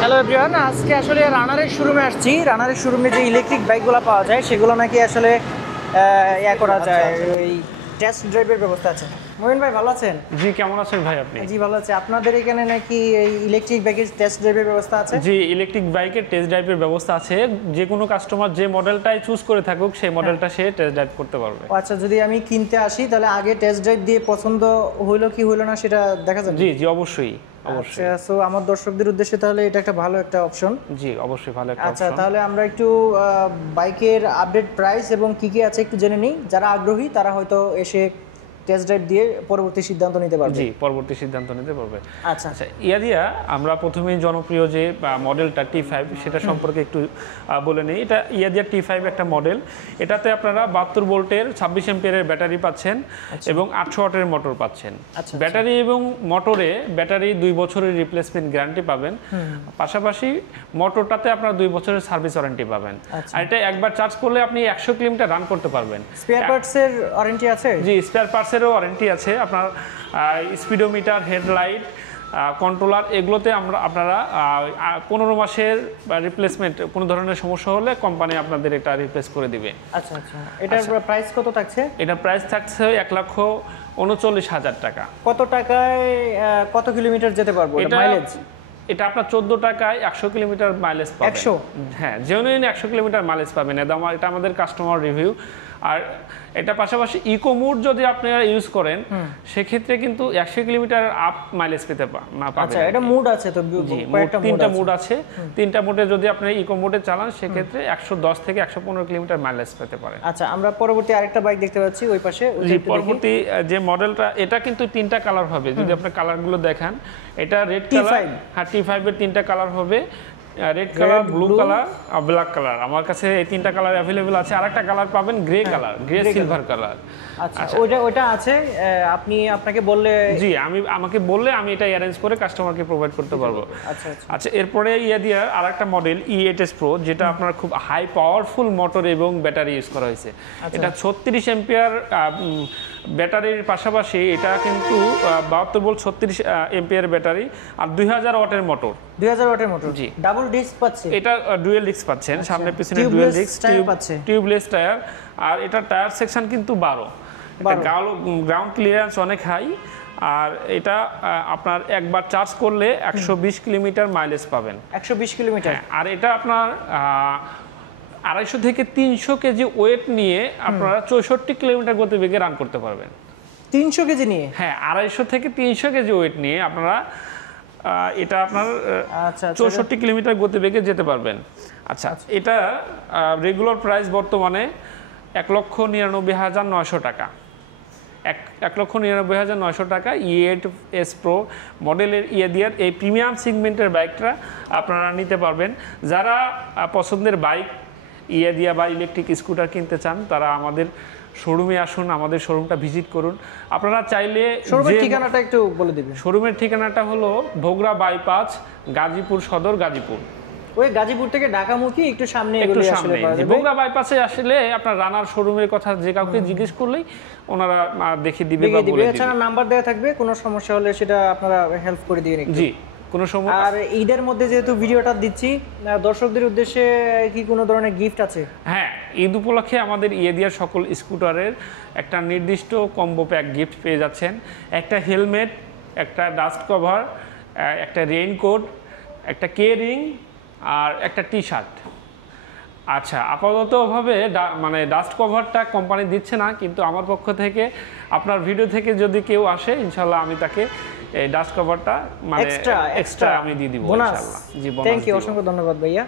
Hello everyone, আজকে আসলে রানারের শোরুমে আসছি। রানারের শোরুমে যে ইলেকট্রিক বাইকগুলো পাওয়া যায় সেগুলো নাকি আসলে ইয়া করা যায়, ওই টেস্ট ড্রাইভের ব্যবস্থা আছে। মোহিন ভাই ভালো আছেন? জি, কেমন আছেন ভাই আপনি? জি ভালো আছি। আপনাদের এখানে নাকি এই ইলেকট্রিক বাইকের টেস্ট ড্রাইভের ব্যবস্থা আছে? জি, ইলেকট্রিক বাইকের টেস্ট ড্রাইভের ব্যবস্থা আছে। যে কোনো কাস্টমার যে মডেলটাই চুজ করে থাকুক সেই মডেলটা সে টেস্ট ড্রাইভ করতে পারবে। আচ্ছা, যদি আমি কিনতে আসি তাহলে আগে টেস্ট ড্রাইভ দিয়ে পছন্দ হইলো কি হইলো না সেটা দেখা যাবে? জি জি, অবশ্যই অবশ্যই। আচ্ছা, সো আমার দর্শকদের উদ্দেশ্যে তাহলে এটা একটা ভালো একটা অপশন। জি, অবশ্যই ভালো একটা আচ্ছা, অপশন। তাহলে আমরা একটু বাইকের আপডেট প্রাইস এবং কি কি আছে একটু জেনে নিই। যারা আগ্রহী তারা হয়তো এসে টেস্ট ড্রাইভ দিয়ে পরবর্তী সিদ্ধান্ত নিতে পারবে। জি, পরবর্তী সিদ্ধান্ত নিতে পারবে। আচ্ছা আচ্ছা, ইয়াদিয়া আমরা প্রথমেই জনপ্রিয় যে মডেলটা T5 সেটা সম্পর্কে একটু বলে নিই। এটা ইয়াদিয়া T5 একটা মডেল। এটাতে আপনারা 72 ভোল্টের 26 এম্পিয়ারের ব্যাটারি পাচ্ছেন এবং 800 ওয়াটের মোটর পাচ্ছেন। ব্যাটারি এবং মোটরে ব্যাটারি 2 বছরের রিপ্লেসমেন্ট গ্যারান্টি পাবেন। পাশাপাশি মোটরটাতে আপনারা 2 বছরের সার্ভিস ওয়ারেন্টি পাবেন। আর এটা একবার চার্জ করলে আপনি 100 কিলোমিটার রান করতে পারবেন। স্পেয়ার পার্টসের ওয়ারেন্টি আছে? জি, স্পেয়ার পার্টসেরও ওয়ারেন্টি আছে। আপনার স্পিডোমিটার, হেডলাইট, কন্ট্রোলার এগুলোতে আপনারা 15 মাসের রিপ্লেসমেন্ট কোনো ধরনের সমস্যা হলে কোম্পানি আপনাদের এটা রিপ্লেস করে দিবে। আচ্ছা আচ্ছা, এটার প্রাইস কত থাকছে? এটার প্রাইস থাকছে 1,39,000 টাকা। কত টাকায় কত কিলোমিটার যেতে পারবো এটা মাইলেজ? এটা আপনার 14 টাকায় 100 কিলোমিটার মাইলেজ পাবেন। 100? হ্যাঁ, জেনুইন 100 কিলোমিটার মাইলেজ পাবেন। এটা আমাদের কাস্টমার রিভিউ। আর এটা পাশাপাশি ইকো মোড যদি আপনারা ইউজ করেন সেক্ষেত্রে কিন্তু 100 কিলোমিটার আপ মাইলেজ পেতে পাবেন। আচ্ছা, এটা মোড আছে তো? কয়েকটা তিনটা মোড আছে। তিনটা মোডে যদি আপনি ইকো মোডে চালান সেক্ষেত্রে 110 থেকে 115 কিলোমিটার মাইলেজ পেতে পারেন। আচ্ছা, আমরা পরবর্তী আরেকটা বাইক দেখতে পাচ্ছি ওই পাশে। পরবর্তী যে মডেলটা, এটা কিন্তু তিনটা কালার হবে। যদি আপনি কালারগুলো দেখান, এটা রেড কালার। হ্যাঁ, T5 এর তিনটা কালার হবে, রেড কালার, ব্লু কালার আর ব্ল্যাক কালার। আমার কাছে এই তিনটা কালার অ্যাভেলেবল আছে। আরেকটা কালার পাবেন grey colour, grey silver colour. আচ্ছা, ওটা আছে। আপনাকে বললে? জি, আমাকে বললে আমি এটা অ্যারেঞ্জ করে কাস্টমারকে প্রোভাইড করতে পারবো। আচ্ছা আচ্ছা, এরপরে ইয়াদিয়ার আরেকটা মডেল E8S Pro, যেটা আপনার খুব হাই পাওয়ারফুল মোটর এবং ব্যাটারি ইউজ করা হয়েছে। এটা 36 এম্পিয়ার ব্যাটারির পাশাপাশি এটা কিন্তু 72 ভোল্ট 36 এম্পিয়ার ব্যাটারি আর 2000 ওয়াটের মোটর। 2000 ওয়াটের মোটর? জি। ডাবল ডিস্ক পাচ্ছে? এটা ডুয়াল ডিস্ক পাচ্ছেন, সামনে পিছনে ডুয়াল ডিস্ক, টিউবলেস টায়ার। আর এটা টায়ার সেকশন কিন্তু 12। গ্রাউন্ড ক্লিয়ারেন্স অনেক হাই। আর এটা আপনার একবার চার্জ করলে 120 কিলোমিটার মাইলেজ পাবেন। 120 কিলোমিটার? আর এটা আপনার 250 থেকে 300 কেজি ওয়েট নিয়ে আপনারা 64 কিলোমিটার গতিবেগে রান করতে পারবেন। 300 কেজি নিয়ে? হ্যাঁ, 250 থেকে 300 কেজি ওয়েট নিয়ে আপনারা এটা আপনার 64 কিলোমিটার গতিবেগে যেতে পারবেন। আচ্ছা, এটা রেগুলার প্রাইস বর্তমানে 1,99,900 টাকা। 1,99,900 টাকা E8S Pro মডেলের ইয়াদিয়ার এই প্রিমিয়াম সেগমেন্টের বাইকটা আপনারা নিতে পারবেন। যারা পছন্দের বাইক ইয়াদিয়া বা ইলেকট্রিক স্কুটার কিনতে চান তারা আমাদের শোরুমে আসুন, আমাদের শোরুমটা ভিজিট করুন। আপনারা চাইলে শোরুমের ঠিকানাটা একটু বলে দিবেন? শোরুমের ঠিকানাটা হলো ভোগড়া বাইপাস, গাজীপুর সদর, গাজীপুর। ওই গাজীপুর থেকে ঢাকামুখী একটু সামনে ভোগড়া বাইপাসে আসলে আপনার রানার শোরুমের কথা যে কাউকে জিজ্ঞেস করলেই ওনারা দেখিয়ে দিবে বা বলে দিবে। এছাড়া নাম্বার দেওয়া থাকবে, কোনো সমস্যা হলে সেটা আপনারা হেল্প করে দিয়ে রাখবেন। জি, কোনো সমস্যা। আর ঈদের মধ্যে যেহেতু ভিডিওটা দিচ্ছি, দর্শকদের উদ্দেশ্যে কি কোনো ধরনের গিফট আছে? হ্যাঁ, ঈদ উপলক্ষে আমাদের ইয়াদিয়ার সকল স্কুটারের একটা নির্দিষ্ট কম্বো প্যাক গিফট পেয়ে যাচ্ছেন। একটা হেলমেট, একটা ডাস্ট কভার, একটা রেইনকোট, একটা কে রিং আর একটা টি-শার্ট। আচ্ছা, আপাততভাবে মানে ডাস্ট কভারটা কোম্পানি দিচ্ছে না, কিন্তু আমার পক্ষ থেকে আপনার ভিডিও থেকে যদি কেউ আসে ইনশাল্লাহ আমি তাকে এই ডাস্ট কভারটা মানে এক্সট্রা আমি দিয়ে দিব ইনশাআল্লাহ। জি, থ্যাংক ইউ, অসংখ্য ধন্যবাদ ভাইয়া।